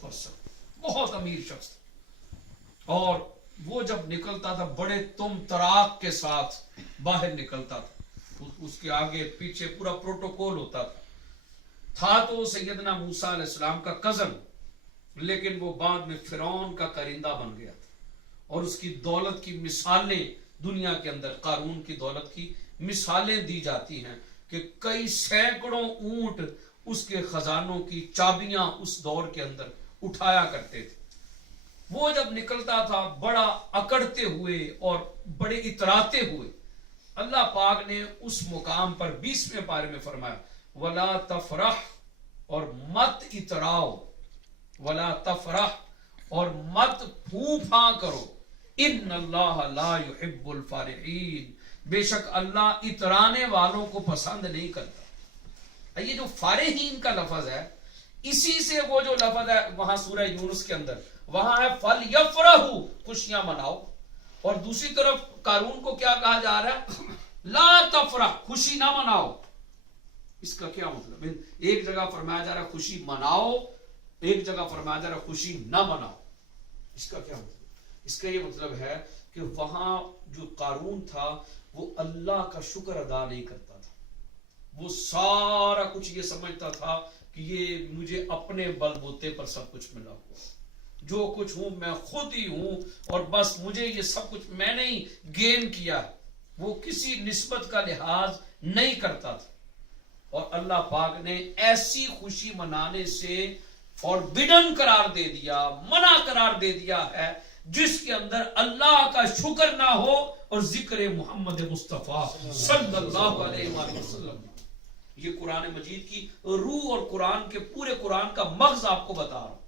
پر سخت، بہت امیر شخص تھا، اور وہ جب نکلتا تھا بڑے تم تراک کے ساتھ باہر نکلتا تھا، اس کے آگے پیچھے پورا پروٹوکول ہوتا تھا تو سیدنا موسیٰ علیہ السلام کا کزن، لیکن وہ بعد میں فرعون کا کرندہ بن گیا تھا، اور اس کی دولت کی مثالیں دنیا کے اندر، قارون کی دولت کی مثالیں دی جاتی ہیں کہ کئی سینکڑوں اونٹ اس کے خزانوں کی چابیاں اس دور کے اندر اٹھایا کرتے تھے۔ وہ جب نکلتا تھا بڑا اکڑتے ہوئے اور بڑے اتراتے ہوئے، اللہ پاک نے اس مقام پر 20ویں پارے میں فرمایا وَلَا تَفْرَحْ، اور مت اتراؤ، وَلَا تَفْرَحْ، اور مت پھوں پھاں کرو، ان اللہ لا يحب الفارحین، بے شک اللہ اترانے والوں کو پسند نہیں کرتا۔ یہ جو فارحین کا لفظ ہے، اسی سے وہ جو لفظ ہے وہاں سورہ یونس کے اندر، وہاں ہے فَلْيَفْرَحُوا، خوشیاں مناؤ، اور دوسری طرف قارون کو کیا کہا جا رہا ہے؟ لا تفرح، خوشی نہ مناؤ۔ اس کا کیا مطلب؟ ایک جگہ فرمایا جا رہا ہے خوشی مناؤ، ایک جگہ فرمایا جا رہا ہے خوشی نہ مناؤ۔ اس کا کیا مطلب؟ اس کا یہ مطلب ہے کہ وہاں جو قارون تھا وہ اللہ کا شکر ادا نہیں کرتا تھا، وہ سارا کچھ یہ سمجھتا تھا کہ یہ مجھے اپنے بل بوتے پر سب کچھ ملا ہوا، جو کچھ ہوں میں خود ہی ہوں، اور بس مجھے یہ سب کچھ میں نے ہی گین کیا ہے، وہ کسی نسبت کا لحاظ نہیں کرتا تھا۔ اور اللہ پاک نے ایسی خوشی منانے سے فوربیڈن قرار دے دیا، منع قرار دے دیا ہے، جس کے اندر اللہ کا شکر نہ ہو اور ذکر محمد مصطفیٰ صلی اللہ علیہ وآلہ وسلم۔ یہ قرآن مجید کی روح اور قرآن کے پورے قرآن کا مغز آپ کو بتا رہا ہوں۔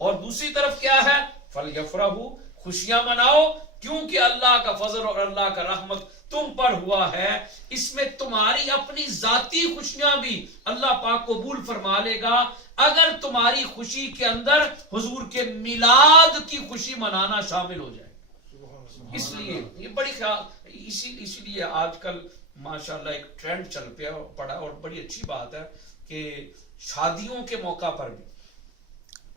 اور دوسری طرف کیا ہے؟ فَلْيَفْرَحُوا، خوشیاں مناؤ، کیونکہ اللہ کا فضل اور اللہ کا رحمت تم پر ہوا ہے، اس میں تمہاری اپنی ذاتی خوشیاں بھی اللہ پاک قبول فرما لے گا اگر تمہاری خوشی کے اندر حضور کے میلاد کی خوشی منانا شامل ہو جائے۔ اس لیے یہ بڑی اسی لیے آج کل ماشاءاللہ ایک ٹرینڈ چل پڑا، اور بڑی اچھی بات ہے کہ شادیوں کے موقع پر بھی،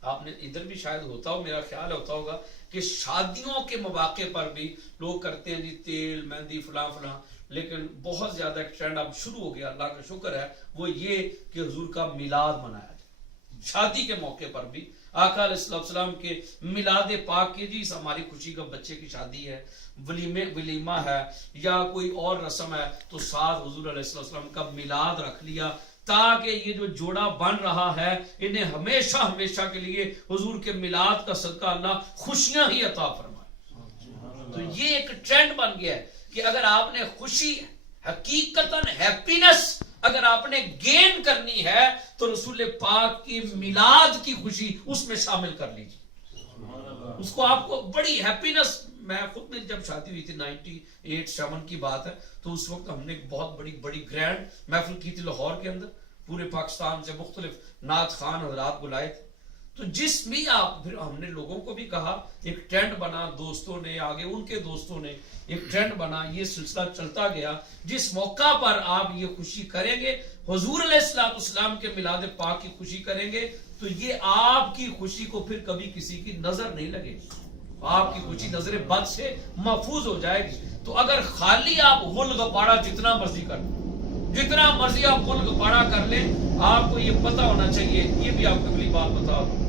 آپ نے ادھر بھی شاید ہوتا ہو، میرا خیال ہوتا ہوگا کہ شادیوں کے مواقع پر بھی لوگ کرتے ہیں جی تیل مہندی فلاں فلاں، لیکن بہت زیادہ ایک ٹرینڈ اب شروع ہو گیا، اللہ کا شکر ہے، وہ یہ کہ حضور کا میلاد منایا جائے شادی کے موقع پر بھی۔ آقا علیہ السلام کے میلاد پاک کے، جی ہماری خوشی کا بچے کی شادی ہے، ولیمہ ہے یا کوئی اور رسم ہے، تو ساتھ حضور علیہ السلام کا میلاد رکھ لیا، تاکہ یہ جو جوڑا بن رہا ہے انہیں ہمیشہ ہمیشہ کے لیے حضور کے میلاد کا صدقہ اللہ خوشیاں ہی عطا فرمائے۔ تو یہ ایک ٹرینڈ بن گیا ہے کہ اگر آپ نے خوشی، حقیقتاً ہیپینس اگر آپ نے گین کرنی ہے تو رسول پاک کی میلاد کی خوشی اس میں شامل کر لیجیے، اس کو آپ کو بڑی ہیپینس۔ میں خود میں جب شادی ہوئی تھی 98-7 کی بات ہے، تو اس وقت ہم نے ایک بہت بڑی گرینڈ محفل کی تھی لاہور کے اندر، پورے پاکستان سے مختلف نعت خوان حضرات بلائے تھے، تو جس بھی آپ، پھر ہم نے لوگوں کو بھی کہا، ایک ٹرینڈ بنا، دوستوں نے آگے ان کے دوستوں نے ایک ٹرینڈ بنا، یہ سلسلہ چلتا گیا، جس موقع پر آپ یہ خوشی کریں گے، حضور علیہ السلام کے میلاد پاک کی خوشی کریں گے، تو یہ آپ کی خوشی کو پھر کبھی کسی کی نظر نہیں لگے گی، آپ کی خوشی نظر بد سے محفوظ ہو جائے گی۔ تو اگر خالی آپ غل گپاڑا جتنا مرضی کر لیں، جتنا مرضی آپ غل گپاڑا کر لیں، آپ کو یہ پتہ ہونا چاہیے، یہ بھی آپ کو اگلی بات بتا دوں،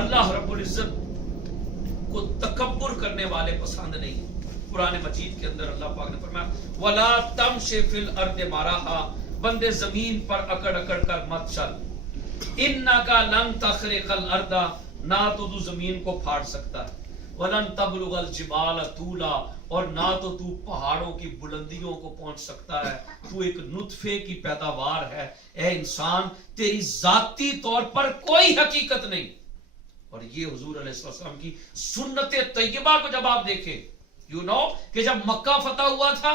اللہ رب العزت کو تکبر کرنے والے پسند نہیں۔ قرآن مجید کے اندر اللہ پاک نے فرمایا وَلَا تَمْشِ فِي الْأَرْضِ مَرَحًا، بندے زمین پر اکڑ اکڑ کر مت چل، إِنَّكَ لَن تَخْرِقَ الْأَرْضَ، نہ تو زمین کو پھاڑ سکتا ہے، وَلَن تَبْلُغَ الْجِبَالَ طُولًا، اور نہ تو پہاڑوں کی بلندیوں کو پہنچ سکتا ہے، تو ایک نطفے کی پیداوار ہے، اے انسان تیری ذاتی طور پر کوئی حقیقت نہیں۔ اور یہ حضور علیہ السلام کی سنت طیبہ کو جب آپ دیکھیں، کہ جب مکہ فتح ہوا تھا،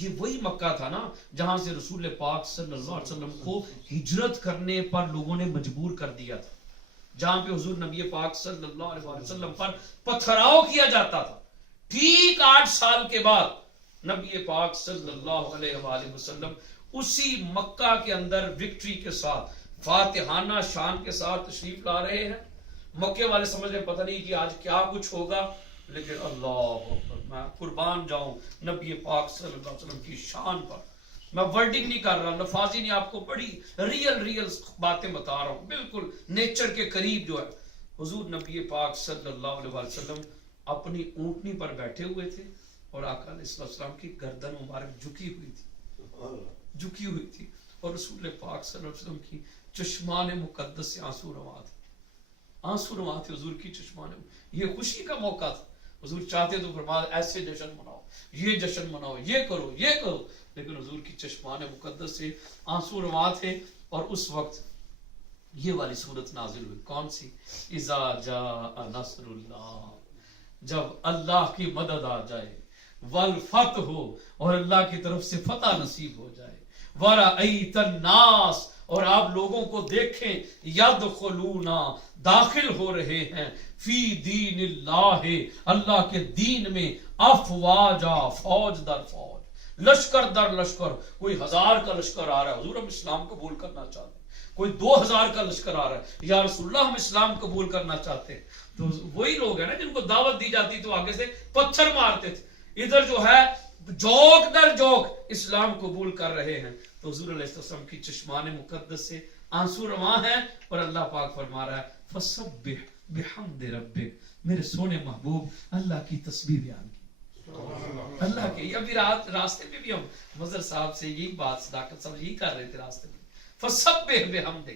یہ وہی مکہ تھا نا جہاں سے رسول پاک صلی اللہ علیہ وسلم کو ہجرت کرنے پر لوگوں نے مجبور کر دیا تھا، جہاں پہ حضور نبی پاک صلی اللہ علیہ وسلم پر پتھراؤ کیا جاتا تھا۔ ٹھیک 8 سال کے بعد نبی پاک صلی اللہ علیہ وآلہ وسلم اسی مکہ کے اندر وکٹری کے ساتھ، فاتحانہ شان کے ساتھ تشریف لا رہے ہیں، مکے والے سمجھ رہے پتہ نہیں کہ آج کیا کچھ ہوگا، لیکن اللہ اکبر، میں قربان جاؤں نبی پاک صلی اللہ علیہ وسلم کی شان پر، میں ورڈنگ نہیں کر رہا، لفاظی نہیں، آپ کو بڑی ریئل باتیں بتا رہا ہوں، بالکل نیچر کے قریب جو ہے۔ حضور نبی پاک صلی اللہ علیہ وسلم اپنی اونٹنی پر بیٹھے ہوئے تھے اور آقا علیہ السلام کی گردن مبارک جھکی ہوئی تھی اور رسول پاک صلی اللہ علیہ وسلم کی چشمان مقدس سے آنسو رواں تھے حضور کی چشمان۔ یہ خوشی کا موقع تھا، حضور چاہتے تو فرمایا ایسے جشن مناؤ، یہ جشن مناؤ، یہ کرو، لیکن حضور کی چشمان مقدس سے آنسو رواں تھے۔ اور اس وقت یہ والی صورت نازل ہوئی، کون سی؟ اذا جاء نصر اللہ، جب اللہ کی مدد آ جائے، والفتح ہو، اور اللہ کی طرف سے فتح نصیب ہو جائے، ورأیت الناس، اور آپ لوگوں کو دیکھیں، یدخلون، داخل ہو رہے ہیں، فی دین اللہ، اللہ کے دین میں، افواجا، فوج در فوج، لشکر در لشکر، کوئی 1000 کا لشکر آ رہا ہے، حضور ہم اسلام قبول کرنا چاہتے ہیں، کوئی 2000 کا لشکر آ رہا ہے، یا رسول اللہ ہم اسلام قبول کرنا چاہتے ہیں۔ تو وہی لوگ ہیں نا جن کو دعوت دی جاتی تو آگے سے پتھر مارتے تھے، ادھر جو ہے جوک در جوک اسلام قبول کر رہے ہیں۔ تو حضور علیہ السلام کی چشمان مقدس سے آنسو رواں ہیں، اور اللہ پاک فرما رہا ہے فسبح بحمد ربک، میرے سونے محبوب اللہ کی تسبیح بیان کی، اللہ کے۔ ابھی راستے میں بھی ہم مظہر صاحب سے یہی بات، صداقت صاحب یہی کر رہے تھے راستے میں، فسبح بحمد۔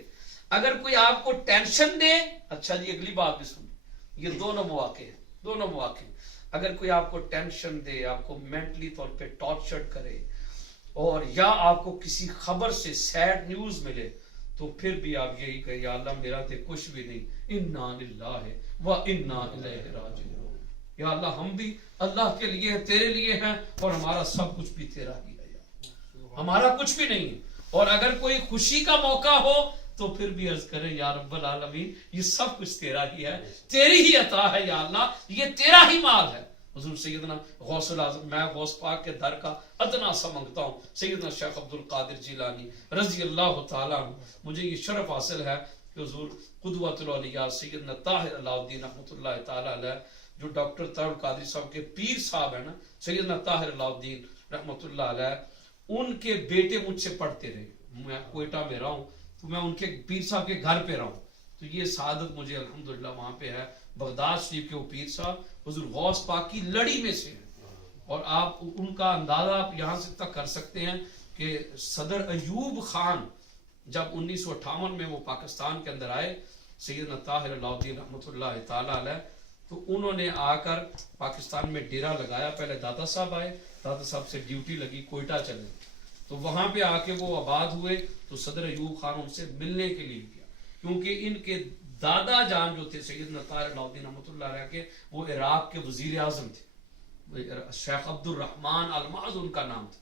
اگر کوئی آپ کو ٹینشن دے، اچھا جی اگلی بات بھی سنیں، یہ دونوں مواقع ہیں، اگر کوئی آپ کو ٹینشن دے، آپ کو مینٹلی طور پہ ٹارچر کرے، اور یا آپ کو کسی خبر سے سیڈ نیوز ملے، تو پھر بھی آپ یہی کہیں یا اللہ میرا تے کچھ بھی نہیں، انا للہ و انا الیہ راجعون، یا اللہ ہم بھی اللہ کے لیے ہیں، تیرے لیے ہیں، اور ہمارا سب کچھ بھی تیرا ہی ہے، یا ہمارا کچھ بھی نہیں ہے۔ اور اگر کوئی خوشی کا موقع ہو تو پھر بھی عرض کریں یا رب العالمین یہ سب کچھ تیرا ہی ہے، تیری ہی عطا ہے یا اللہ، یہ تیرا ہی مال ہے۔ حضور سیدنا غوث العظم، میں غوث پاک کے در کا ادنا سا منگتا ہوں، سیدنا شیخ عبد القادر جیلانی رضی اللہ تعالیٰ عنہ، مجھے یہ شرف حاصل ہے کہ حضور قدوۃ الاولیاء سیدنا طاہر علاء الدین رحمۃ اللہ تعالیٰ علیہ، جو ڈاکٹر طاہر القادری صاحب کے پیر صاحب ہیں نا، سیدنا طاہر علاء الدین رحمۃ اللہ علیہ، ان کے بیٹے مجھ سے پڑھتے رہے، میں کوئٹہ میں رہا ہوں تو میں ان کے پیر صاحب کے گھر پہ رہا ہوں، تو یہ سعادت مجھے الحمدللہ وہاں پہ ہے۔ بغداد شریف کے وہ پیر صاحب حضور غوث پاک کی لڑی میں سے ہیں، اور آپ ان کا اندازہ آپ یہاں سے تک کر سکتے ہیں کہ صدر ایوب خان جب 1958 میں وہ پاکستان کے اندر آئے، سیدنا طاہر علاء الدین رحمۃ اللہ تعالیٰ علیہ، تو انہوں نے آ کر پاکستان میں ڈیرا لگایا، پہلے داتا صاحب آئے، داتا صاحب سے ڈیوٹی لگی کوئٹہ چلے، تو وہاں پہ آ کے وہ آباد ہوئے، تو صدر ایوب خان ان سے ملنے کے لیے گیا، کیونکہ ان کے دادا جان جو تھے سیدنا طاہر علاء الدین رحمۃ اللہ علیہ کے، وہ عراق کے وزیر اعظم تھے، شیخ عبد الرحمن المعز ان کا نام تھا۔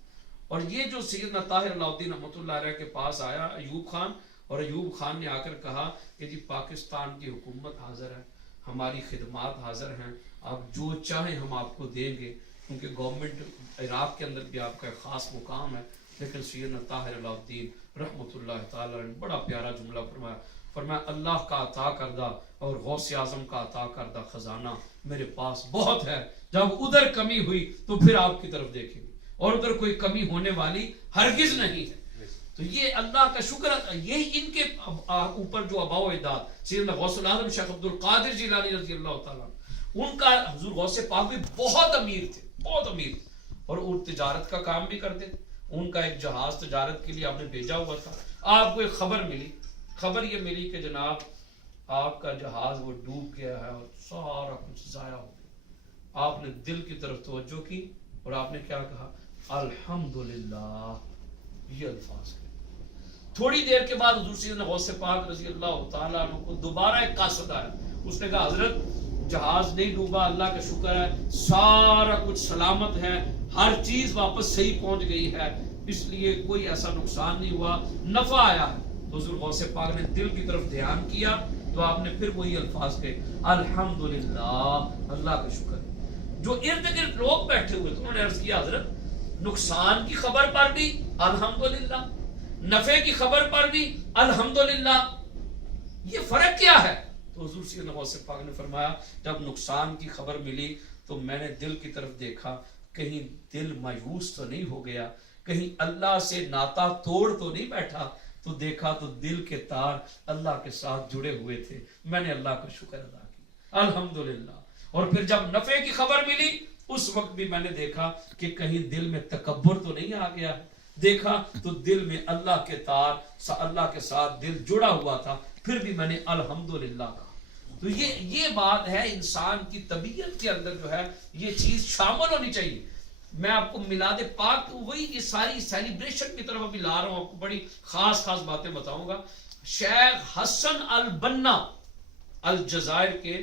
اور یہ جو سیدنا طاہر علاء الدین رحمۃ اللہ علیہ کے پاس آیا ایوب خان، اور ایوب خان نے آ کر کہا کہ جی پاکستان کی حکومت حاضر ہے، ہماری خدمات حاضر ہیں، آپ جو چاہیں ہم آپ کو دیں گے، کیونکہ گورنمنٹ عراق کے اندر بھی آپ کا ایک خاص مقام ہے۔ لیکن سیدنا طاہر علاء الدین رحمۃ اللہ تعالیٰ نے بڑا پیارا جملہ فرمایا اللہ کا عطا کردہ اور غوث اعظم کا عطا کردہ خزانہ میرے پاس بہت ہے، جب ادھر کمی ہوئی تو پھر آپ کی طرف دیکھیں گے، اور ادھر کوئی کمی ہونے والی ہرگز نہیں ہے۔ تو یہ اللہ کا شکر ہے، یہ ان کے اوپر جو آباء و اجداد سیدنا غوث العظم شیخ عبد القادر جیلانی رضی اللہ تعالیٰ، ان کا حضور غوث پاک بھی بہت امیر تھے، اور وہ تجارت کا کام بھی کرتے تھے۔ ان کا ایک جہاز تجارت کے لیے آپ نے بھیجا ہوا تھا، آپ کو ایک خبر یہ ملی کہ جناب آپ کا جہاز وہ ڈوب گیا ہے اور سارا کچھ ضائع ہو گیا۔ آپ نے دل کی طرف توجہ کی اور آپ نے کیا کہا؟ الحمدللہ، یہ الفاظ کہے۔ تھوڑی دیر کے بعد حضور سیدنا غوث پاک رضی اللہ تعالیٰ عنہ کو دوبارہ ایک قاصد آیا، اس نے کہا حضرت جہاز نہیں ڈوبا، اللہ کا شکر ہے، سارا کچھ سلامت ہے، ہر چیز واپس صحیح پہنچ گئی ہے، اس لیے کوئی ایسا نقصان نہیں ہوا، نفع آیا ہے۔ حضور غوث پاک نے دل کی طرف دھیان کیا تو آپ نے پھر وہی الفاظ کہے الحمدللہ، اللہ کا شکر ہے۔ جو ارد گرد لوگ بیٹھے ہوئے تھے انہوں نے عرض کیا حضرت نقصان کی خبر پر بھی الحمدللہ، نفع کی خبر پر بھی الحمدللہ، یہ فرق کیا ہے؟ تو تو حضور صلی اللہ علیہ وسلم نے فرمایا جب نقصان کی خبر ملی تو میں نے دل کی طرف دیکھا، کہیں دل مایوس تو نہیں ہو گیا، کہیں اللہ سے ناتا توڑ تو نہیں بیٹھا، تو دیکھا تو دل کے تار اللہ کے ساتھ جڑے ہوئے تھے. میں نے اللہ کا شکر ادا کیا الحمدللہ. اور پھر جب نفع کی خبر ملی اس وقت بھی میں نے دیکھا کہ کہیں دل میں تکبر تو نہیں آ گیا، دیکھا تو دل میں اللہ کے تار، اللہ کے ساتھ دل جڑا ہوا تھا، پھر بھی میں نے الحمدللہ کہا. تو یہ بات ہے انسان کی طبیعت کے اندر جو ہے یہ چیز شامل ہونی چاہیے. میں آپ کو میلاد پاک وہی یہ ساری سیلیبریشن کی طرف ابھی لا رہا ہوں، آپ کو بڑی خاص باتیں بتاؤں گا. شیخ حسن البنا الجزائر کے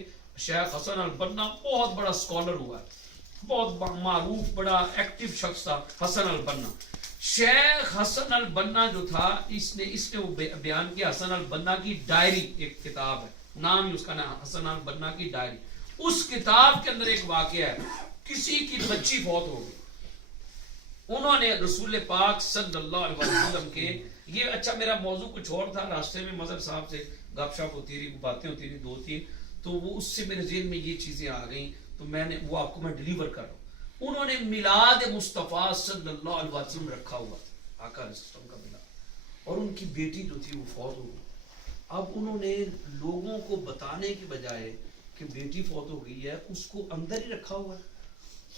شیخ حسن البنا بہت بڑا اسکالر ہوا ہے، بہت معروف بڑا ایکٹیو شخص تھا حسن البنا. شیخ حسن البنا جو تھا اس نے وہ بیان کیا، حسن البنا کی ڈائری ایک کتاب ہے، نام ہی اس کا نام حسن البنا کی ڈائری. اس کتاب کے اندر ایک واقعہ ہے، کسی کی بچی فوت ہو گئی، انہوں نے رسول پاک صلی اللہ علیہ وسلم کے یہ اچھا میرا موضوع کچھ اور تھا، راستے میں مظہر صاحب سے گپ شپ ہوتی رہی، باتیں ہوتی رہی، دو تین، تو وہ اس سے میرے ذہن میں یہ چیزیں آ گئیں تو میں نے وہ آپ کو میں ڈیلیور کر رہا ہوں. انہوں نے میلاد مصطفیٰ صلی اللہ علیہ وسلم رکھا ہوا تھا، آقا علیہ السلام کا میلاد، اور ان کی بیٹی جو تھی وہ فوت ہو گئی. اب انہوں نے لوگوں کو بتانے کی بجائے کہ بیٹی فوت ہو گئی ہے اس کو اندر ہی رکھا ہوا ہے،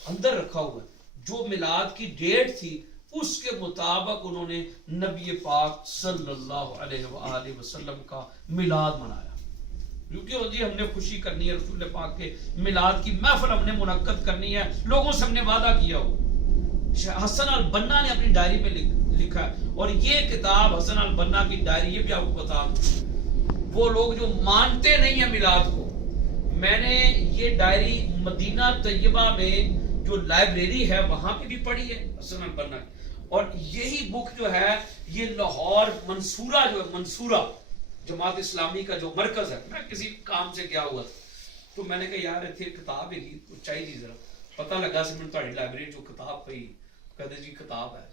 اندر رکھا ہوا ہے. جو میلاد کی ڈیٹ تھی اس کے مطابق انہوں نے نبی پاک صلی اللہ علیہ وآلہ وسلم کا میلاد منایا، کیونکہ جی ہم نے خوشی کرنی ہے، رسول پاک کے میلاد کی محفل ہم نے منعقد کرنی ہے، لوگوں سے ہم نے وعدہ کیا ہو. حسن البنا نے اپنی ڈائری میں لکھا ہے، اور یہ کتاب حسن البنا کی ڈائری، یہ بھی آپ کو بتا دوں وہ لوگ جو مانتے نہیں ہیں میلاد کو، میں نے یہ ڈائری مدینہ طیبہ میں جو لائبریری ہے وہاں پہ بھی پڑھی ہے حسن البنا کی. اور یہی بک جو ہے یہ لاہور منصورہ جو ہے، منصورہ جماعت اسلامی کا جو مرکز ہے، میں کسی کام سے گیا ہوا تھا تو میں نے کہا یار اتنے کتاب ہے چاہیے ذرا، پتہ لگا سی میں تھوڑی لائبریری جو کتاب پئی، کہتے جی کتاب ہے.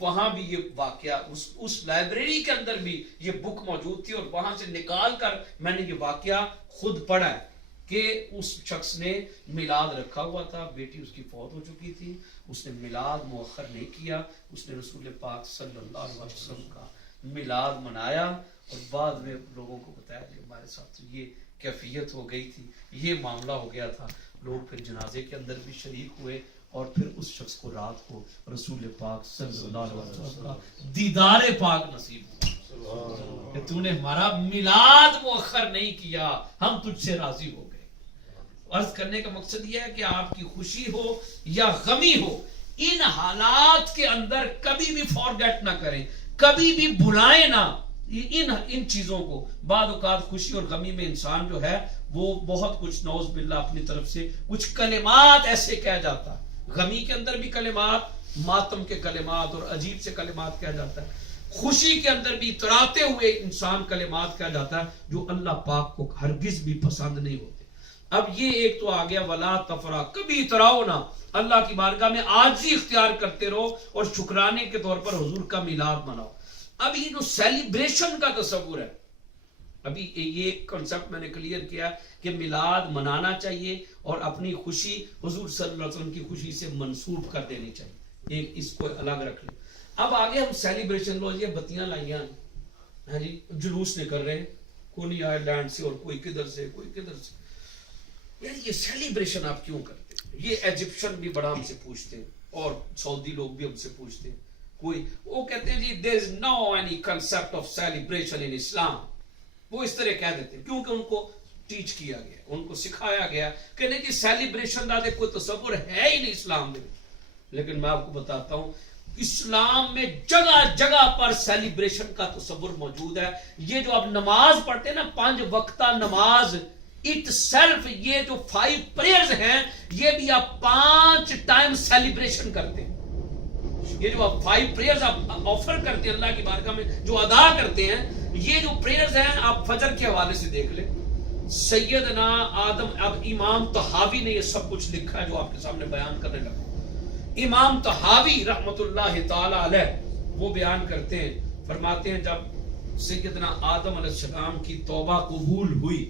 وہاں بھی یہ واقعہ اس لائبریری کے اندر بھی یہ بک موجود تھی، اور وہاں سے نکال کر میں نے یہ واقعہ خود پڑھا ہے کہ اس شخص نے میلاد رکھا ہوا تھا، بیٹی اس کی فوت ہو چکی تھی، اس نے میلاد مؤخر نہیں کیا، اس نے رسول پاک صلی اللہ علیہ وسلم کا میلاد منایا، اور بعد میں لوگوں کو بتایا کہ ہمارے ساتھ یہ کیفیت ہو گئی تھی، یہ معاملہ ہو گیا تھا. لوگ پھر جنازے کے اندر بھی شریک ہوئے، اور پھر اس شخص کو رات کو رسول پاک صلی اللہ علیہ وسلم کا دیدار پاک نصیب ہوا کہ تو نے ہمارا میلاد مؤخر نہیں کیا، ہم تجھ سے راضی ہو گئے. عرض کرنے کا مقصد یہ ہے کہ آپ کی خوشی ہو یا غمی ہو، ان حالات کے اندر کبھی بھی فارگیٹ نہ کریں، کبھی بھی بھلائیں نہ ان چیزوں کو. بعض اوقات خوشی اور غمی میں انسان جو ہے وہ بہت کچھ نعوذ باللہ اپنی طرف سے کچھ کلمات ایسے کہہ جاتا ہے، غمی کے اندر بھی کلمات، ماتم کے کلمات اور عجیب سے کلمات کہہ جاتا ہے، خوشی کے اندر بھی اتراتے ہوئے انسان کلمات کہہ جاتا ہے جو اللہ پاک کو ہرگز بھی پسند نہیں ہوتے. اب یہ ایک تو آ گیا ولا تفرح، کبھی اتراؤ نہ، اللہ کی بارگاہ میں عاجزی اختیار کرتے رہو اور شکرانے کے طور پر حضور کا میلاد مناؤ. اب یہ جو سیلیبریشن کا تصور ہے، ابھی یہ کنسپٹ میں نے کلیئر کیا کہ میلاد منانا چاہیے اور اپنی خوشی حضور صلی اللہ علیہ وسلم کی خوشی سے منسوب کر دینی چاہیے، ایک اس کو الگ رکھ لیں. اب آگے ہم سیلیبریشن، لو یہ بتیاں لائیاں ہیں جی، جلوس نکل رہے ہیں، کوئی آئرلینڈ سے اور کوئی کدھر سے کوئی کدھر سے، یار یہ سیلیبریشن آپ کیوں کرتے ہیں؟ یہ ایجپشن بھی بڑا ہم سے پوچھتے ہیں اور سعودی لوگ بھی ہم سے پوچھتے ہیں. کوئی وہ کہتے ہیں جی there is no any concept of celebration in Islam، وہ اس طرح کہہ دیتے ہیں کیونکہ ان کو ٹیچ کیا گیا، ان کو سکھایا گیا کہ نہیں جی سیلیبریشن کا کوئی تصور ہے ہی نہیں اسلام میں. لیکن میں آپ کو بتاتا ہوں اسلام میں جگہ جگہ پر سیلیبریشن کا تصور موجود ہے. یہ جو آپ نماز پڑھتے ہیں نا، 5 وقتہ نماز اٹ سیلف، یہ جو 5 پریئرز ہیں یہ بھی آپ 5 ٹائم سیلیبریشن کرتے ہیں. یہ جو آپ 5 پریئرز آپ آفر کرتے ہیں اللہ کی بارگاہ میں جو ادا کرتے ہیں، یہ جو پریئرز ہیں آپ فجر کے حوالے سے دیکھ لیں. سیدنا آدم، اب امام طحاوی نے یہ سب کچھ لکھا ہے جو آپ کے سامنے بیان کرنے لگا. امام طحاوی رحمت اللہ تعالی علیہ وہ بیان کرتے ہیں، فرماتے ہیں جب سیدنا آدم علیہ السلام کی توبہ قبول ہوئی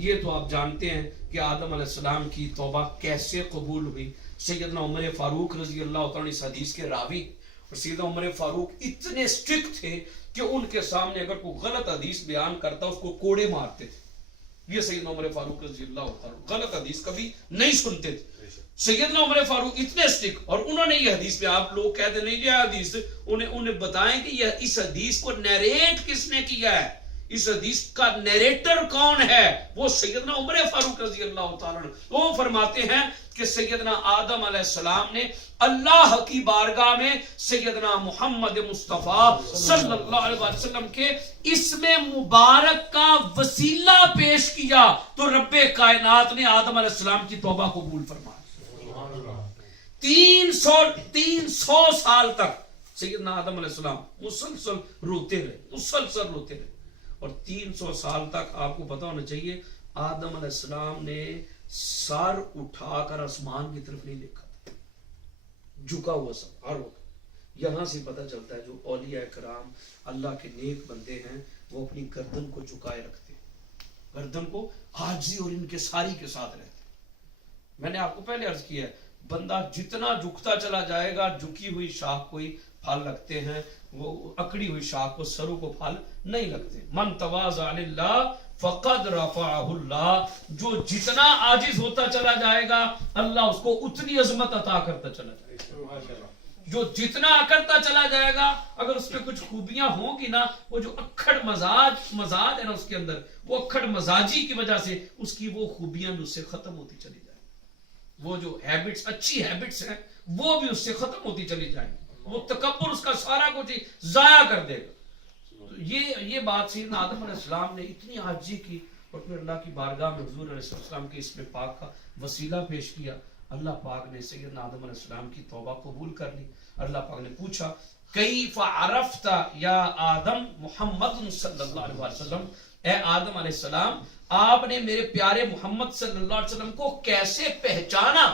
یہ تو آپ جانتے ہیں کہ آدم علیہ السلام کی توبہ کیسے قبول ہوئی. سیدنا عمر فاروق رضی اللہ تعالیٰ اس حدیث کے راوی، اور سیدنا عمر فاروق اتنے سٹرکٹ تھے کہ ان کے سامنے اگر کوئی غلط حدیث بیان کرتا اس کو کوڑے مارتے تھے. یہ سیدنا عمر فاروق رضی اللہ تعالیٰ غلط حدیث کبھی نہیں سنتے تھے. سیدنا عمر فاروق اتنے سٹرکٹ، اور انہوں نے یہ حدیث پہ، آپ لوگ کہتے نہیں یہ حدیث، انہیں بتائیں کہ یہ اس حدیث کو نیریٹ کس نے کیا ہے، اس حدیث کا نیریٹر کون ہے. وہ سیدنا عمر فاروق رضی اللہ تعالیٰ عنہ. وہ فرماتے ہیں کہ سیدنا آدم علیہ السلام نے اللہ کی بارگاہ میں سیدنا محمد مصطفیٰ صلی اللہ علیہ وسلم کے اسم مبارک کا وسیلہ پیش کیا تو رب کائنات نے آدم علیہ السلام کی توبہ قبول فرمائی. 300 سال تک سیدنا آدم علیہ السلام مسلسل روتے رہے. اور 300 سال تک آپ کو پتا ہونا چاہیے آدم علیہ السلام نے سر اٹھا کر آسمان کی طرف نہیں دیکھا تھا، جھکا ہوا سر ہر وقت. یہاں سے پتا چلتا ہے جو اولیاء کرام اللہ کے نیک بندے ہیں وہ اپنی گردن کو جھکائے رکھتے ہیں، گردن کو عاجزی اور انکساری کے ساتھ رہتے ہیں. میں نے آپ کو پہلے عرض کیا ہے بندہ جتنا جھکتا چلا جائے گا، جھکی ہوئی شاخ کوئی پھل لگتے ہیں، وہ اکڑی ہوئی شاخ کو سروں کو پھل نہیں لگتے. من تواضع للہ فقد رفعہ اللہ. جو جتنا عاجز ہوتا چلا جائے گا اللہ اس کو اتنی عظمت عطا کرتا چلا جائے گا. جو جتنا اکڑتا چلا جائے گا، اگر اس میں کچھ خوبیاں ہوں گی نا، وہ جو اکڑ مزاج ہے نا اس کے اندر، وہ اکڑ مزاجی کی وجہ سے اس کی وہ خوبیاں اس سے ختم ہوتی چلی جائیں. وہ جو ہیبٹس، اچھی ہیبٹس ہیں، وہ بھی اس سے ختم ہوتی چلی جائیں. وہ تکبر اس کا سارا کچھ ضائع کر دے گا. یہ بات سیدنا آدم علیہ السلام نے اتنی عاجزی کی اور پھر اللہ کی بارگاہ میں حضور علیہ السلام کے اسم پاک کا وسیلہ پیش کیا. اللہ پاک نے سیدنا آدم علیہ السلام کی توبہ قبول کر لی. اللہ پاک نے پوچھا کیف عرفت یا آدم محمد صلی اللہ علیہ وسلم، اے آدم علیہ السلام آپ نے میرے پیارے محمد صلی اللہ علیہ وسلم کو کیسے پہچانا،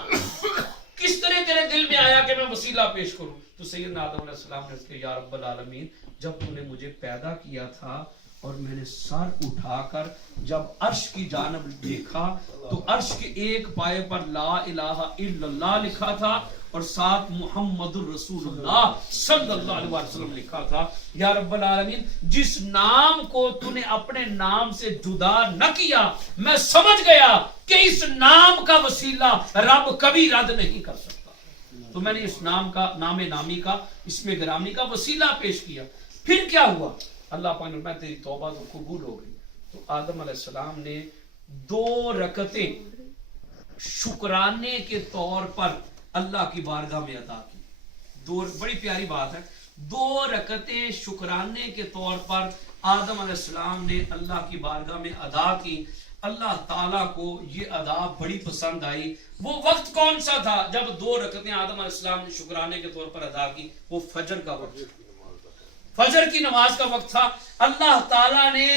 کس طرح تیرے دل میں آیا کہ میں وسیلہ پیش کروں. تو سیدنا آدم علیہ السلام نے اس کے یا رب العالمین جب تو نے مجھے پیدا کیا تھا اور میں نے سر اٹھا کر جب عرش کی جانب دیکھا تو عرش کے ایک پائے پر لا الہ الا اللہ لکھا تھا اور ساتھ محمد الرسول اللہ صلی اللہ علیہ وسلم لکھا تھا. یا رب العالمین جس نام کو تو نے اپنے نام سے جدا نہ کیا، میں سمجھ گیا کہ اس نام کا وسیلہ رب کبھی رد نہیں کر سکتا. تو میں نے اس نام کا، نام نامی کا، اسم گرامی کا وسیلہ پیش کیا. پھر کیا ہوا؟ اللہ پاک نے فرمایا تیری توبہ تو قبول ہو گئی. تو آدم علیہ السلام نے 2 رکعتیں شکرانے کے طور پر اللہ کی بارگاہ میں ادا کی. 2 بڑی پیاری بات ہے. 2 رکعتیں شکرانے کے طور پر آدم علیہ السلام نے اللہ کی بارگاہ میں ادا کی. اللہ تعالیٰ کو یہ ادا بڑی پسند آئی. وہ وقت کون سا تھا جب 2 رکعتیں آدم علیہ السلام نے شکرانے کے طور پر ادا کی؟ وہ فجر کا وقت، فجر کی نماز کا وقت تھا. اللہ تعالیٰ نے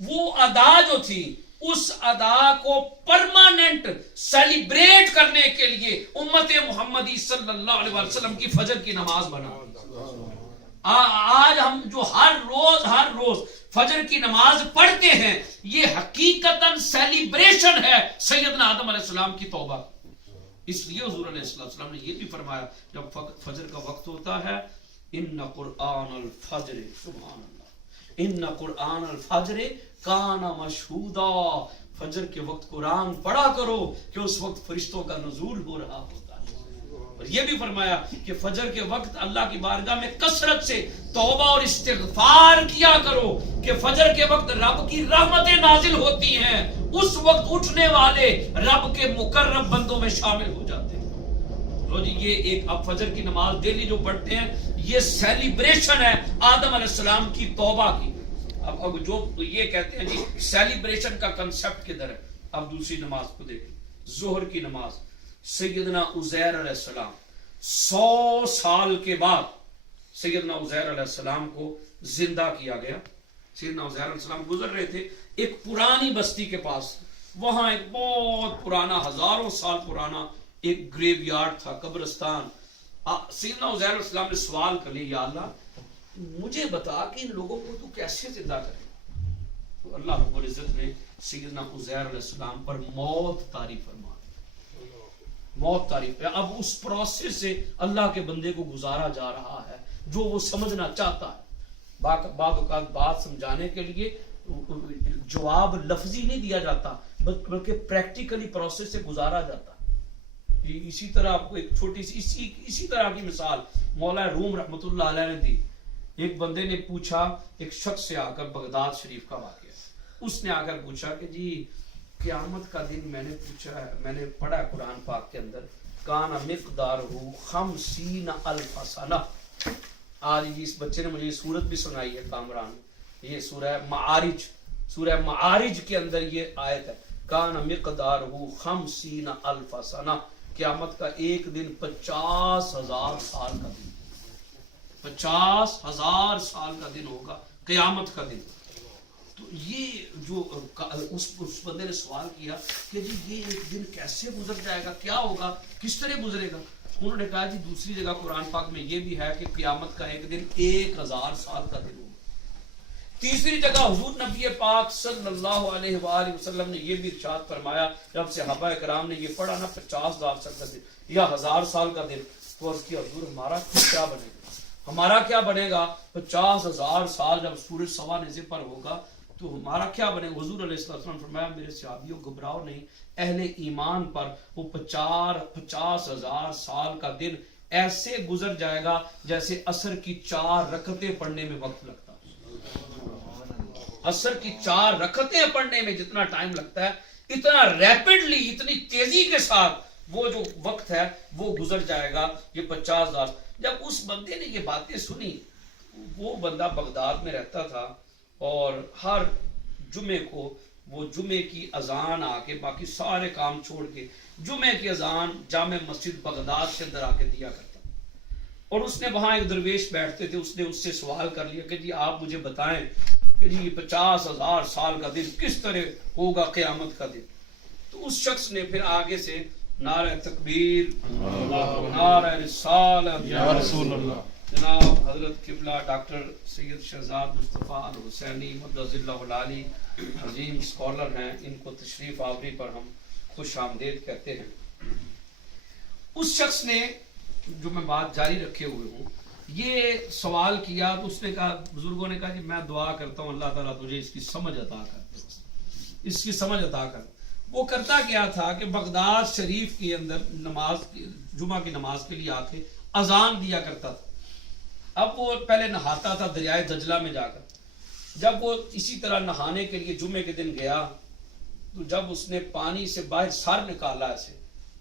وہ ادا جو تھی اس ادا کو پرماننٹ سیلیبریٹ کرنے کے لیے امت محمدی صلی اللہ علیہ وسلم کی فجر کی نماز بنا. آج ہم جو ہر روز فجر کی نماز پڑھتے ہیں یہ حقیقتاً سیلیبریشن ہے سیدنا آدم علیہ السلام کی توبہ. اس لیے حضور علیہ السلام نے یہ بھی فرمایا جب فجر کا وقت ہوتا ہے ان قرآن الفجر، سبحان اللہ، ان قرآن الفجر کان مشہودا، فجر کے وقت قرآن پڑھا کرو کہ اس وقت فرشتوں کا نزول ہو رہا ہوتا ہے. اور یہ بھی فرمایا کہ فجر کے وقت اللہ کی بارگاہ میں کثرت سے توبہ اور استغفار کیا کرو کہ فجر کے وقت رب کی رحمتیں نازل ہوتی ہیں. اس وقت اٹھنے والے رب کے مقرب بندوں میں شامل ہو جاتے ہیں. تو جی یہ ایک اب فجر کی نماز ڈیلی جو پڑھتے ہیں یہ سیلیبریشن ہے آدم علیہ السلام کی توبہ کی. اب جو یہ کہتے ہیں جی سیلیبریشن کا کنسپٹ کدھر ہے؟ اب دوسری نماز کو دیکھیں. ظہر کی نماز سیدنا عزیر علیہ السلام 100 سال کے بعد سیدنا عزیر علیہ السلام کو زندہ کیا گیا. سیدنا عزیر علیہ السلام گزر رہے تھے ایک پرانی بستی کے پاس. وہاں ایک بہت پرانا، ہزاروں سال پرانا ایک گریو یارڈ تھا، قبرستان. سیدنا عزیر علیہ السلام نے سوال کر لیا، یا اللہ مجھے بتا کہ ان لوگوں کو تو کیسے زندہ کرے. تو اللہ رب العزت نے سیدنا عزیر علیہ السلام پر موت طاری فرما دی، موت طاری۔ اب اس پروسیس سے اللہ کے بندے کو گزارا جا رہا ہے جو وہ سمجھنا چاہتا ہے۔ بعض اوقات بات سمجھانے کے لیے جواب لفظی نہیں دیا جاتا بلکہ پریکٹیکلی پروسیس سے گزارا جاتا ہے۔ اسی طرح آپ کو ایک چھوٹی سی اسی طرح کی مثال مولا روم رحمۃ اللہ علیہ نے دی۔ ایک بندے نے پوچھا ایک شخص سے آ کر، بغداد شریف کا واقعہ، اس نے آ کر پوچھا کہ جی قیامت کا دن میں نے پڑھا قرآن پاک کے اندر کان مقدارہ 50,000 سنہ۔ آج اس بچے نے مجھے یہ سورت بھی سنائی ہے کامران، یہ سورہ معارج کے اندر یہ آیت ہے، کان مقدارہ 50,000 سنہ، قیامت کا ایک دن 50,000 سال کا دن، 50,000 سال کا دن ہوگا قیامت کا دن۔ تو یہ جو اس بندے نے سوال کیا کہ جی یہ ایک دن کیسے گزر جائے گا، کیا ہوگا، کس طرح گزرے گا؟ انہوں نے کہا جی دوسری جگہ قرآن پاک میں یہ بھی ہے کہ قیامت کا ایک دن 1,000 سال کا دن ہوگا۔ تیسری جگہ حضور نبی پاک صلی اللہ علیہ وآلہ وسلم نے یہ بھی ارشاد فرمایا، جب صحابہ کرام نے یہ پڑھا نا 50,000 سال کا دن یا 1,000 سال کا دن، تو عرض کیا حضور ہمارا کیا بنے گا، ہمارا کیا بنے گا؟ 50,000 سال جب سورج سوا نیزے پر ہوگا تو ہمارا کیا بنے گا؟ حضور علیہ السلام نے فرمایا میرے صحابیوں گھبراؤ نہیں، اہل ایمان پر وہ 50,000 سال کا دن ایسے گزر جائے گا جیسے عصر کی 4 رکعتیں پڑھنے میں وقت لگتا ہے۔ عصر کی 4 رکعتیں پڑھنے میں جتنا ٹائم لگتا ہے، اتنا ریپڈلی، اتنی تیزی کے ساتھ وہ جو وقت ہے وہ گزر جائے گا، یہ 50,000۔ جب اس بندے نے یہ باتیں سنی، وہ بندہ بغداد میں رہتا تھا اور ہر جمعے کو وہ جمعے کی اذان آ کے، باقی سارے کام چھوڑ کے جمعے کی اذان جامع مسجد بغداد کے اندر آ کے دیا کرتا، اور اس نے وہاں ایک درویش بیٹھتے تھے، اس نے اس سے سوال کر لیا کہ جی آپ مجھے بتائیں کہ جی 50,000 سال کا دن کس طرح ہوگا قیامت کا دن؟ تو اس شخص نے پھر آگے سے نعرہ تکبیر، نعرہ رسالت یا رسول اللہ، جناب حضرت قبلہ ڈاکٹر سید شہزاد مصطفیٰ الحسینی مقدس اللہ العالی عظیم اسکالر ہیں، ان کو تشریف آوری پر ہم خوش آمدید کہتے ہیں۔ اس شخص نے، جو میں بات جاری رکھے ہوئے ہوں، یہ سوال کیا تو اس نے کہا، بزرگوں نے کہا جی میں دعا کرتا ہوں اللہ تعالیٰ تجھے اس کی سمجھ عطا کر، اس کی سمجھ عطا کر۔ وہ کرتا کیا تھا کہ بغداد شریف کے اندر جمعہ کی نماز کے لیے آ کے اذان دیا کرتا تھا۔ اب وہ پہلے نہاتا تھا دریائے دجلہ میں جا کر، جب وہ اسی طرح نہانے کے لیے جمعے کے دن گیا تو جب اس نے پانی سے باہر سر نکالا ایسے،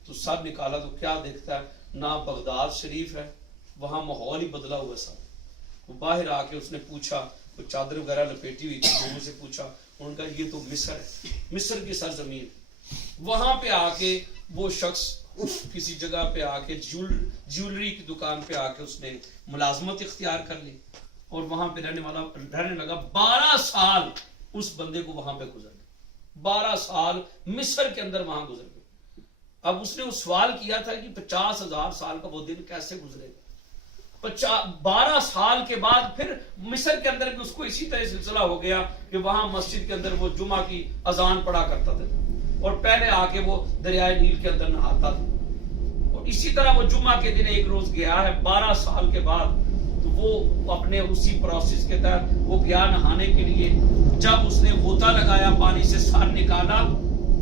تو سر نکالا تو کیا دیکھتا ہے، نہ بغداد شریف ہے، وہاں ماحول ہی بدلا ہوا سب۔ وہ باہر آ کے اس نے پوچھا، وہ چادر وغیرہ لپیٹی ہوئی تھی، لوگوں سے پوچھا، انہوں نے کہا یہ تو مصر ہے، مصر کی سرزمین۔ وہاں پہ آ کے وہ شخص کسی جگہ پہ آ کے جیولری کی دکان پہ آ کے اس نے ملازمت اختیار کر لی اور وہاں پہ رہنے لگا۔ 12 سال اس بندے کو وہاں پہ گزر گئے، 12 سال مصر کے اندر وہاں گزر گئے۔ اب اس نے وہ سوال کیا تھا کہ 50,000 سال کا وہ دن کیسے گزرے گا۔ 12 سال کے بعد پھر مصر کے اندر بھی اس کو اسی طرح سلسلہ ہو گیا کہ وہاں مسجد کے اندر وہ جمعہ کی اذان پڑھا کرتا تھا اور پہلے آ کے وہ دریائے نیل کے اندر نہاتا تھا، اور اسی طرح وہ جمعہ کے دن ایک روز گیا ہے 12 سال کے بعد، تو وہ اپنے اسی پروسیس کے تحت وہ گیا نہانے کے لیے۔ جب اس نے غوطہ لگایا، پانی سے سر نکالا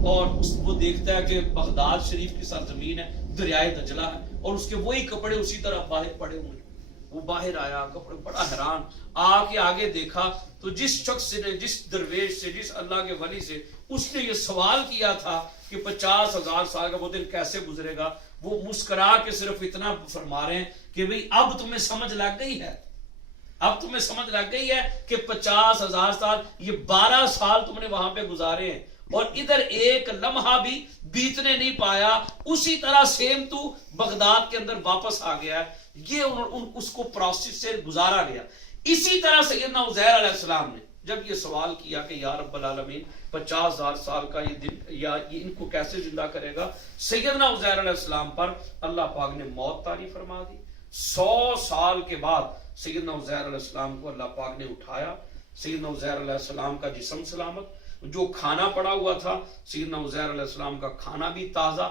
اور وہ دیکھتا ہے کہ بغداد شریف کی سرزمین ہے، دریائے دجلہ ہے، اور اس کے وہی کپڑے اسی طرح باہر پڑے ہوئے۔ وہ باہر آیا، کپڑے بڑا حیران، آ کے آگے دیکھا تو جس شخص نے، جس درویش سے، جس اللہ کے ولی سے اس نے یہ سوال کیا تھا کہ 50,000 سال کا وہ دن کیسے گزرے گا، وہ مسکرا کے صرف اتنا فرما رہے ہیں کہ بھئی اب تمہیں سمجھ لگ گئی ہے، اب تمہیں سمجھ لگ گئی ہے کہ 50,000 سال، یہ 12 سال تم نے وہاں پہ گزارے ہیں اور ادھر ایک لمحہ بھی بیتنے نہیں پایا، اسی طرح سیم تو بغداد کے اندر واپس آ گیا ہے۔ یہ اس کو پروسیس سے گزارا گیا۔ اسی طرح سیدنا عزیر علیہ السلام نے جب یہ سوال کیا کہ یا رب العالمین 50,000 سال کا یہ دن، یا ان کو کیسے زندہ کرے گا، سیدنا عزیر علیہ السلام پر اللہ پاک نے موت طاری فرما دی۔ 100 سال کے بعد سیدنا عزیر علیہ السلام کو اللہ پاک نے اٹھایا۔ سیدنا عزیر علیہ السلام کا جسم سلامت، جو کھانا پڑا ہوا تھا سیدنا عزیر علیہ السلام کا کھانا بھی تازہ،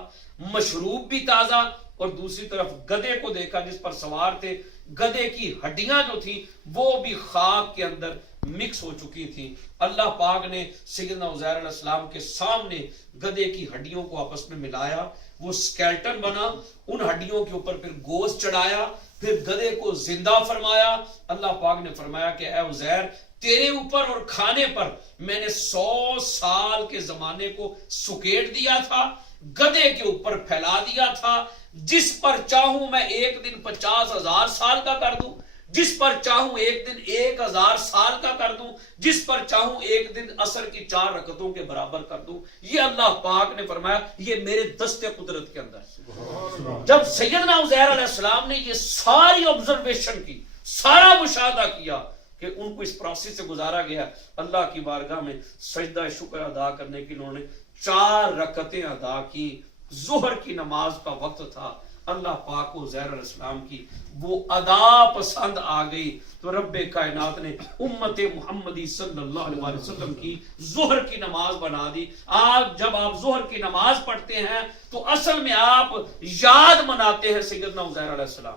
مشروب بھی تازہ، اور دوسری طرف گدھے کو دیکھا جس پر سوار تھے، گدھے کی ہڈیاں جو تھی وہ بھی خاک کے اندر مکس ہو چکی تھی۔ اللہ پاک نے سیدنا عزیر علیہ السلام کے سامنے گدھے کی ہڈیوں کو آپس میں ملایا، وہ سکیلٹن بنا، ان ہڈیوں کے اوپر پھر گوشت چڑھایا، پھر گدھے کو زندہ فرمایا۔ اللہ پاک نے فرمایا کہ اے عزیر، تیرے اوپر اور کھانے پر میں نے 100 سال کے زمانے کو سکیٹ دیا تھا، گدھے کے اوپر پھیلا دیا تھا، جس پر چاہوں میں ایک دن 50,000 سال کا کر دوں، جس پر چاہوں ایک دن 1000 سال کا کر دوں، جس پر چاہوں ایک دن عصر کی 4 رکعتوں کے برابر کر دوں۔ یہ اللہ پاک نے فرمایا، یہ میرے دست قدرت کے اندر ہے۔ جب سیدنا عزیر علیہ السلام نے یہ ساری آبزرویشن کی، سارا مشاہدہ کیا کہ ان کو اس پروسیس سے گزارا گیا، اللہ کی بارگاہ میں سجدہ شکر ادا کرنے کے لیے انہوں نے 4 رکعتیں ادا کی۔ ظہر کی نماز کا وقت تھا، اللہ پاک کو عزیر علیہ السلام کی وہ ادا پسند آ گئی، تو رب کائنات نے امت محمدی صلی اللہ علیہ وسلم کی ظہر کی نماز بنا دی۔ جب آپ ظہر کی نماز پڑھتے ہیں تو اصل میں آپ یاد مناتے ہیں سیدنا عزیر علیہ السلام۔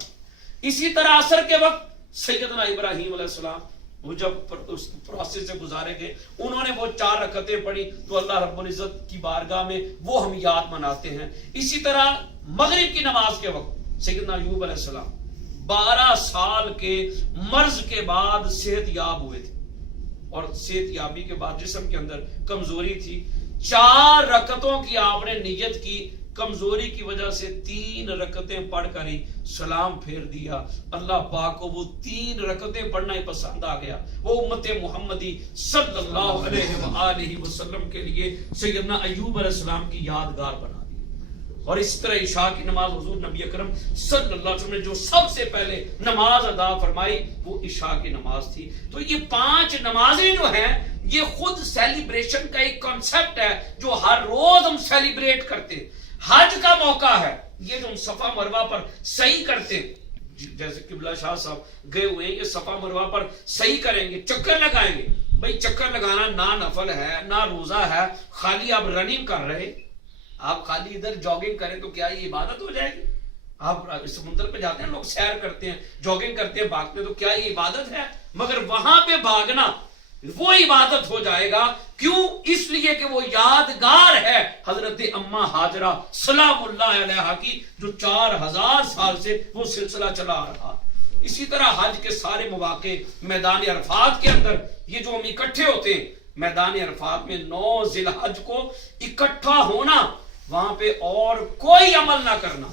اسی طرح عصر کے وقت سیدنا ابراہیم علیہ السلام وہ جب اس پروسیس سے گزارے گئے، انہوں نے وہ 4 رکعتیں پڑھی، تو اللہ رب العزت کی بارگاہ میں وہ ہم یاد مناتے ہیں۔ اسی طرح مغرب کی نماز کے وقت سیدنا ایوب علیہ السلام 12 سال کے مرض کے بعد صحت یاب ہوئے تھے، اور صحت یابی کے بعد جسم کے اندر کمزوری تھی، 4 رکعتوں کی آپ نے نیت کی، کمزوری کی وجہ سے 3 رکعتیں پڑھ کر ہی سلام پھیر دیا۔ اللہ پاک کو وہ 3 رکعتیں پڑھنا ہی پسند آ گیا، وہ امت محمدی صلی اللہ علیہ وآلہ وسلم کے لیے سیدنا ایوب علیہ السلام کی یادگار بنا دی۔ اور اس طرح عشاء کی نماز حضور نبی اکرم صلی اللہ علیہ وسلم نے جو سب سے پہلے نماز ادا فرمائی وہ عشاء کی نماز تھی۔ تو یہ 5 نمازیں جو ہیں یہ خود سیلیبریشن کا ایک کنسپٹ ہے جو ہر روز ہم سیلیبریٹ کرتے ہیں۔ حج کا موقع ہے، یہ جو ہم صفا مروہ پر صحیح کرتے ہیں، جیسے قبلہ شاہ صاحب گئے ہوئے ہیں، یہ صفا مروہ پر صحیح کریں گے، چکر لگائیں گے۔ بھئی چکر لگانا نہ نفل ہے نہ روزہ ہے، خالی آپ رننگ کر رہے، آپ خالی ادھر جاگنگ کریں تو کیا یہ عبادت ہو جائے گی؟ آپ سمندر پہ جاتے ہیں، لوگ سیر کرتے ہیں، جاگنگ کرتے ہیں، بھاگتے ہیں، تو کیا یہ عبادت ہے؟ مگر وہاں پہ بھاگنا وہ عبادت ہو جائے گا، کیوں؟ اس لیے کہ وہ یادگار ہے حضرت اماں ہاجرہ سلام اللہ علیہا کی، جو 4000 سال سے وہ سلسلہ چلا آ رہا۔ اسی طرح حج کے سارے مواقع میدان عرفات کے اندر یہ جو ہم اکٹھے ہوتے ہیں، میدان عرفات میں 9 ذی الحج کو اکٹھا ہونا، وہاں پہ اور کوئی عمل نہ کرنا،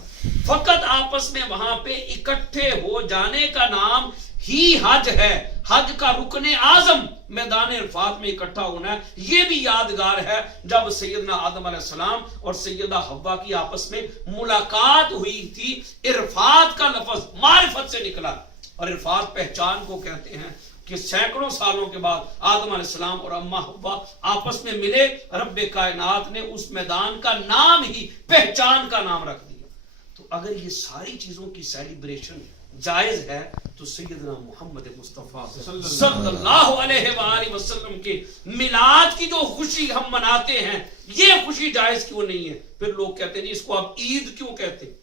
فقط آپس میں وہاں پہ اکٹھے ہو جانے کا نام ہی حج ہے۔ حج کا رکن اعظم میدان عرفات میں اکٹھا ہونا ہے۔ یہ بھی یادگار ہے جب سیدنا آدم علیہ السلام اور سیدہ حوا کی آپس میں ملاقات ہوئی تھی، عرفات کا لفظ معرفت سے نکلا، اور عرفات پہچان کو کہتے ہیں کہ سینکڑوں سالوں کے بعد آدم علیہ السلام اور اماں حوا آپس میں ملے، رب کائنات نے اس میدان کا نام ہی پہچان کا نام رکھ دیا۔ تو اگر یہ ساری چیزوں کی سیلیبریشن جائز ہے تو سیدنا محمد مصطفیٰ صلی اللہ علیہ وآلہ وسلم کے میلاد کی جو خوشی ہم مناتے ہیں، یہ خوشی جائز کیوں نہیں ہے؟ پھر لوگ کہتے ہیں اس کو آپ عید کیوں کہتے ہیں،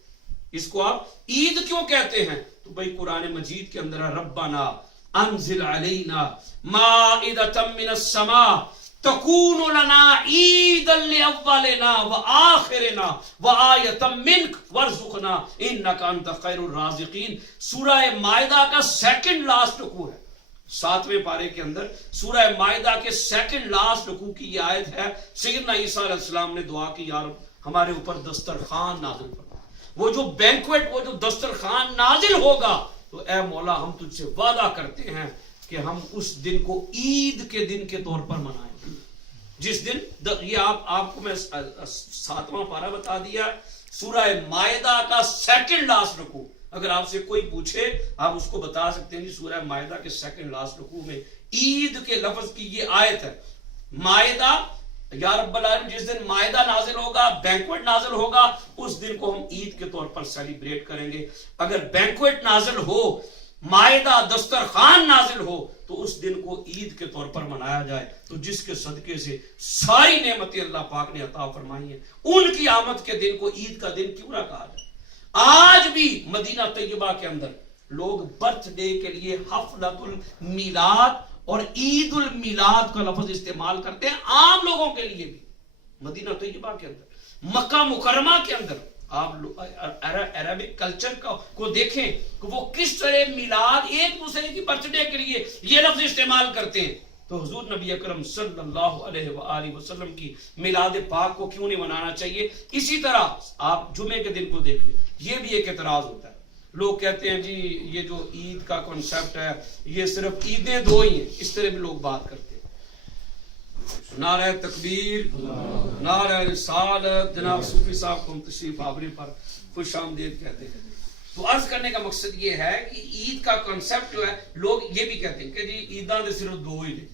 اس کو آپ عید کیوں کہتے ہیں؟ تو بھئی قرآن مجید کے اندر ربنا انزل علینا مائدۃ من السماء تکون لنا عیدا لاولنا وآخرنا وآیۃ منک وارزقنا انک انت خیر الرازقین۔ سورہ مائدہ کا سیکنڈ لاسٹ رکوع ہے، 7ویں پارے کے اندر سورہ مائدہ کے سیکنڈ لاسٹ رکوع کی یہ آیت ہے۔ سیدنا عیسیٰ علیہ السلام نے دعا کی، یا رب ہمارے اوپر دسترخوان نازل فرما، وہ جو بینکویٹ، وہ جو دسترخوان نازل ہوگا، تو اے مولا ہم تجھ سے وعدہ کرتے ہیں کہ ہم اس دن کو عید کے دن کے طور پر منائیں، جس دن یہ آپ کو میں 7واں پارہ بتا دیا، سورہ مائدہ کا سیکنڈ لاسٹ رکوع۔ اگر آپ سے کوئی پوچھے آپ اس کو بتا سکتے ہیں کہ سورہ مائدہ کے سیکنڈ لاسٹ رکوع میں عید کے لفظ کی یہ آیت ہے۔ مائدہ، یا رب العالمین جس دن مائدہ نازل ہوگا، بینکویٹ نازل ہوگا، اس دن کو ہم عید کے طور پر سیلیبریٹ کریں گے۔ اگر بینکویٹ نازل ہو مائدہ دسترخوان نازل ہو تو اس دن کو عید کے طور پر منایا جائے، تو جس کے صدقے سے ساری نعمتیں اللہ پاک نے عطا فرمائی ہیں، ان کی آمد کے دن کو عید کا دن کیوں نہ کہا جائے؟ آج بھی مدینہ طیبہ کے اندر لوگ برتھ ڈے کے لیے حفلۃ المیلاد اور عید المیلاد کا لفظ استعمال کرتے ہیں، عام لوگوں کے لیے بھی۔ مدینہ طیبہ کے اندر، مکہ مکرمہ کے اندر آپ عربک کلچر کو دیکھیں کہ وہ کس طرح میلاد، ایک دوسرے کی برتھ ڈے کے لیے یہ لفظ استعمال کرتے ہیں، تو حضور نبی اکرم صلی اللہ علیہ وآلہ وسلم کی میلاد پاک کو کیوں نہیں منانا چاہیے؟ اسی طرح آپ جمعے کے دن کو دیکھ لیں، یہ بھی ایک اعتراض ہوتا ہے، لوگ کہتے ہیں جی یہ جو عید کا کنسپٹ ہے یہ صرف عیدیں دو ہی ہیں، اس طرح بھی لوگ بات کرتے ہیں۔ نعرہ تکبیر، نعرہ رسالت، جناب صوفی صاحب کو تشریف آوری پر خوش آمدید کہتے ہیں۔ تو عرض کرنے کا مقصد یہ ہے کہ عید کا کنسپٹ جو ہے، لوگ یہ بھی کہتے ہیں کہ جی عیداں دے صرف دو ہی نے،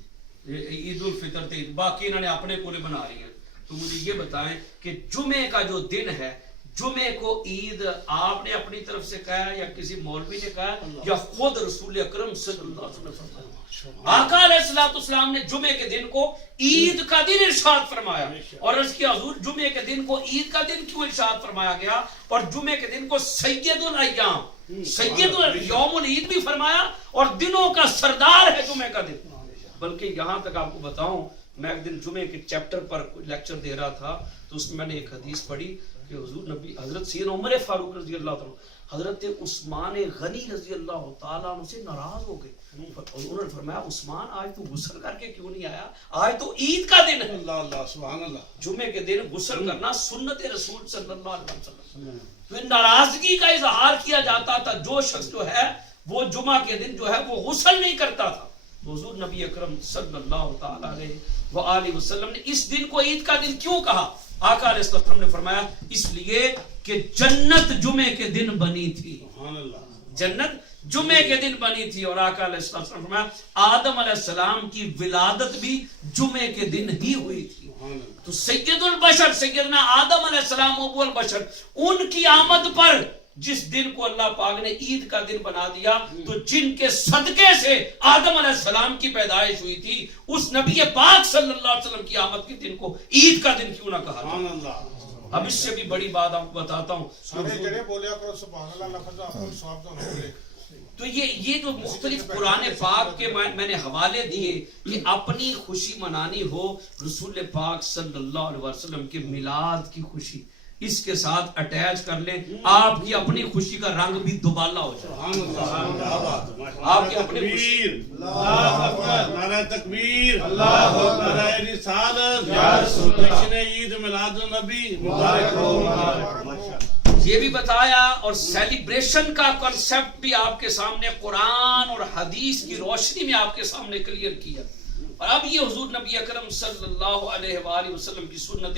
عید الفطر تے باقی انہوں نے اپنے کولے بنا رہی ہیں۔ تو مجھے یہ بتائیں کہ جمعے کا جو دن ہے، جمعے کو عید آپ نے اپنی طرف سے کہا یا کسی مولوی نے کہا یا خود رسول اکرم صلی اللہ علیہ وسلم؟ آقا علیہ السلام نے جمعے کے دن کو عید کا دن ارشاد فرمایا، اور عرض کیا حضور جمعے کے دن کو عید کا دن کیوں ارشاد فرمایا گیا، اور جمعے کے دن کو سید الایام، سید یوم العید بھی فرمایا، اور دنوں کا سردار ہے جمعے کا دن۔ بلکہ یہاں تک آپ کو بتاؤں، میں ایک دن جمعے کے چیپٹر پر لیکچر دے رہا تھا، تو اس میں نے ایک حدیث پڑھی کہ حضور نبی حضرت سیدنا عمر فاروق رضی اللہ تعالیٰ، حضرت عثمان غنی رضی اللہ تعالیٰ عنہ سے ناراض ہو گئے، انہوں نے فرمایا عثمان آج تو غسل کر کے کیوں نہیں آیا، آج تو عید کا دن ہے۔ اللہ اللہ سبحان اللہ، جمعے کے دن غسل کرنا سنت رسول صلی اللہ علیہ وسلم۔ تو ناراضگی کا اظہار کیا جاتا تھا، جو شخص جو ہے وہ جمعہ کے دن جو ہے وہ غسل نہیں کرتا تھا۔ حضور نبی اکرم صلی اللہ تعالیٰ علیہ وآلہ وسلم نے اس دن کو عید کا دن کیوں کہا؟ آقا علیہ السلام نے فرمایا اس لیے کہ جنت جمعے کے دن بنی تھی، جنت جمعے کے دن بنی تھی، اور آقا علیہ السلام نے فرمایا آدم علیہ السلام کی ولادت بھی جمعے کے دن ہی ہوئی تھی۔ تو سید البشر سیدنا آدم علیہ السلام ابو البشر، ان کی آمد پر جس دن کو اللہ پاک نے عید کا دن بنا دیا، تو جن کے صدقے سے آدم علیہ السلام کی پیدائش ہوئی تھی، اس نبی پاک صلی اللہ علیہ وسلم کی آمد کے دن کو عید کا دن کیوں نہ کہا جائے؟ اب اس سے بھی بڑی بات آپ کو بتاتا ہوں، تو یہ جو مختلف قرآن پاک کے میں نے حوالے دیے کہ اپنی خوشی منانی ہو رسول پاک صلی اللہ علیہ وسلم کے میلاد کی خوشی، اس کے ساتھ اٹیچ کر لیں، آپ کی اپنی خوشی کا رنگ بھی دوبالا ہو جائے۔ آپ کی اپنی خوشی، نعرہ تکبیر، نعرہ رسالت، جشن عید میلاد النبی مبارک ہو۔ یہ بھی بتایا، اور سیلیبریشن کا کنسپٹ بھی آپ کے سامنے قرآن اور حدیث کی روشنی میں آپ کے سامنے کلیئر کیا، اور اب یہ حضور نبی اکرم صلی اللہ علیہ وآلہ وسلم کی سنت